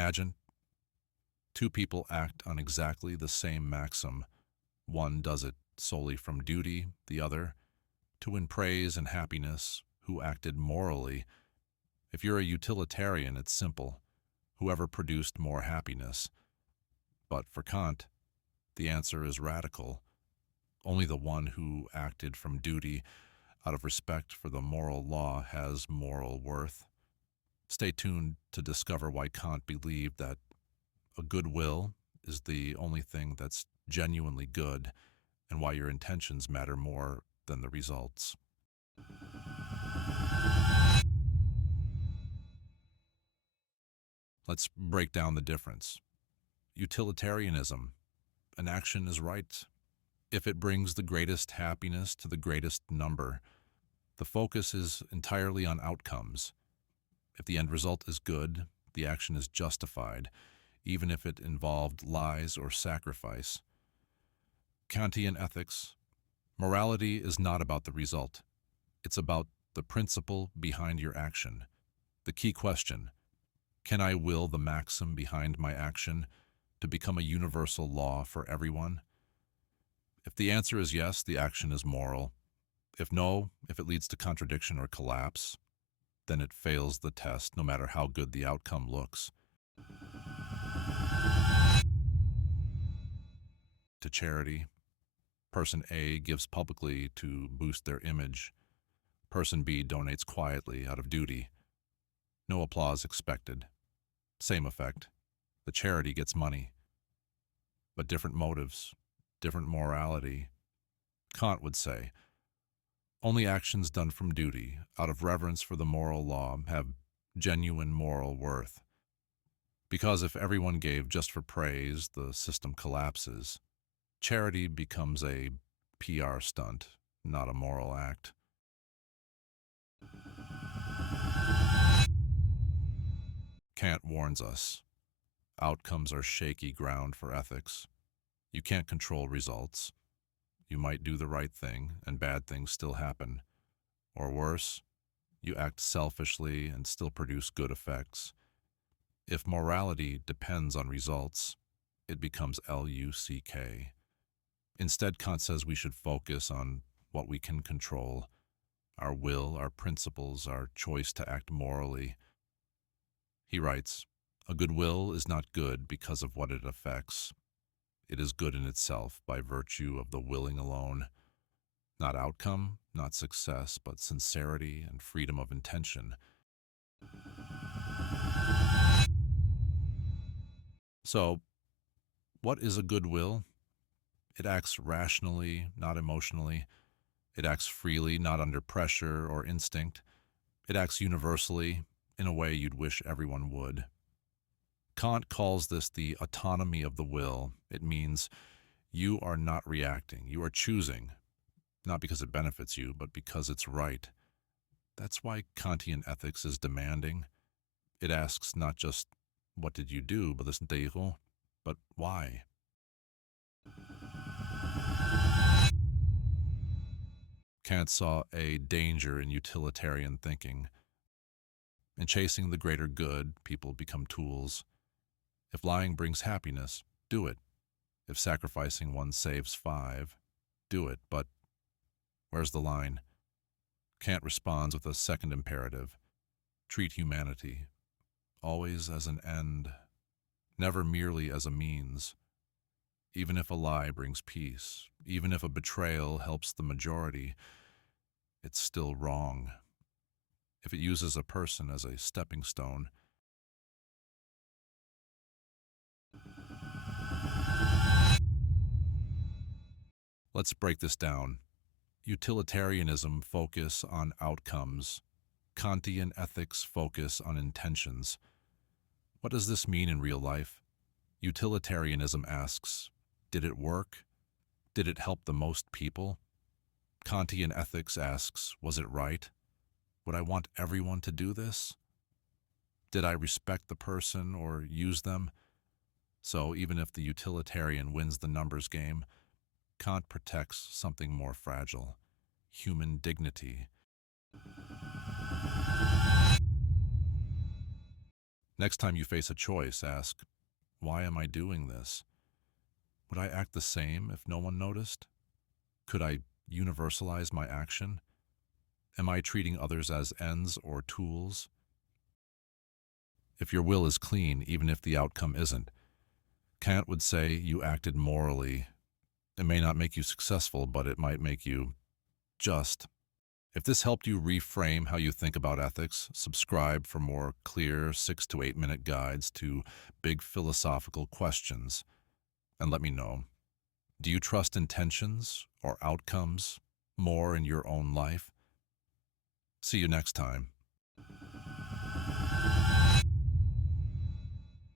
Imagine two people act on exactly the same maxim. One does it solely from duty, the other to win praise and happiness, who acted morally. If you're a utilitarian, it's simple. Whoever produced more happiness. But for Kant, the answer is radical. Only the one who acted from duty, out of respect for the moral law, has moral worth. Stay tuned to discover why Kant believed that a good will is the only thing that's genuinely good, and why your intentions matter more than the results. Let's break down the difference. Utilitarianism. An action is right if it brings the greatest happiness to the greatest number. The focus is entirely on outcomes. If the end result is good, the action is justified, even if it involved lies or sacrifice. Kantian ethics. Morality is not about the result. It's about the principle behind your action. The key question: can I will the maxim behind my action to become a universal law for everyone? If the answer is yes, the action is moral. If no, if it leads to contradiction or collapse, then it fails the test, no matter how good the outcome looks. To charity. Person A gives publicly to boost their image. Person B donates quietly out of duty. No applause expected. Same effect. The charity gets money. But different motives, different morality. Kant would say, only actions done from duty, out of reverence for the moral law, have genuine moral worth. Because if everyone gave just for praise, the system collapses. Charity becomes a PR stunt, not a moral act. Kant warns us. Outcomes are shaky ground for ethics. You can't control results. You might do the right thing, and bad things still happen. Or worse, you act selfishly and still produce good effects. If morality depends on results, it becomes luck. Instead, Kant says we should focus on what we can control: our will, our principles, our choice to act morally. He writes, a good will is not good because of what it affects. It is good in itself by virtue of the willing alone. Not outcome, not success, but sincerity and freedom of intention. So, what is a good will? It acts rationally, not emotionally. It acts freely, not under pressure or instinct. It acts universally, in a way you'd wish everyone would. Kant calls this the autonomy of the will. It means you are not reacting, you are choosing, not because it benefits you, but because it's right. That's why Kantian ethics is demanding. It asks not just, what did you do, but why? Kant saw a danger in utilitarian thinking. In chasing the greater good, people become tools. If lying brings happiness, do it. If sacrificing one saves 5, do it. But where's the line? Kant responds with a second imperative. Treat humanity always as an end, never merely as a means. Even if a lie brings peace, even if a betrayal helps the majority, it's still wrong. If it uses a person as a stepping stone, let's break this down. Utilitarianism focus on outcomes. Kantian ethics focus on intentions. What does this mean in real life? Utilitarianism asks, did it work? Did it help the most people? Kantian ethics asks, was it right? Would I want everyone to do this? Did I respect the person or use them? So even if the utilitarian wins the numbers game, Kant protects something more fragile: human dignity. Next time you face a choice, ask, why am I doing this? Would I act the same if no one noticed? Could I universalize my action? Am I treating others as ends or tools? If your will is clean, even if the outcome isn't, Kant would say you acted morally. It may not make you successful, but it might make you just. If this helped you reframe how you think about ethics, subscribe for more clear 6 to 8 minute guides to big philosophical questions. And let me know, do you trust intentions or outcomes more in your own life? See you next time.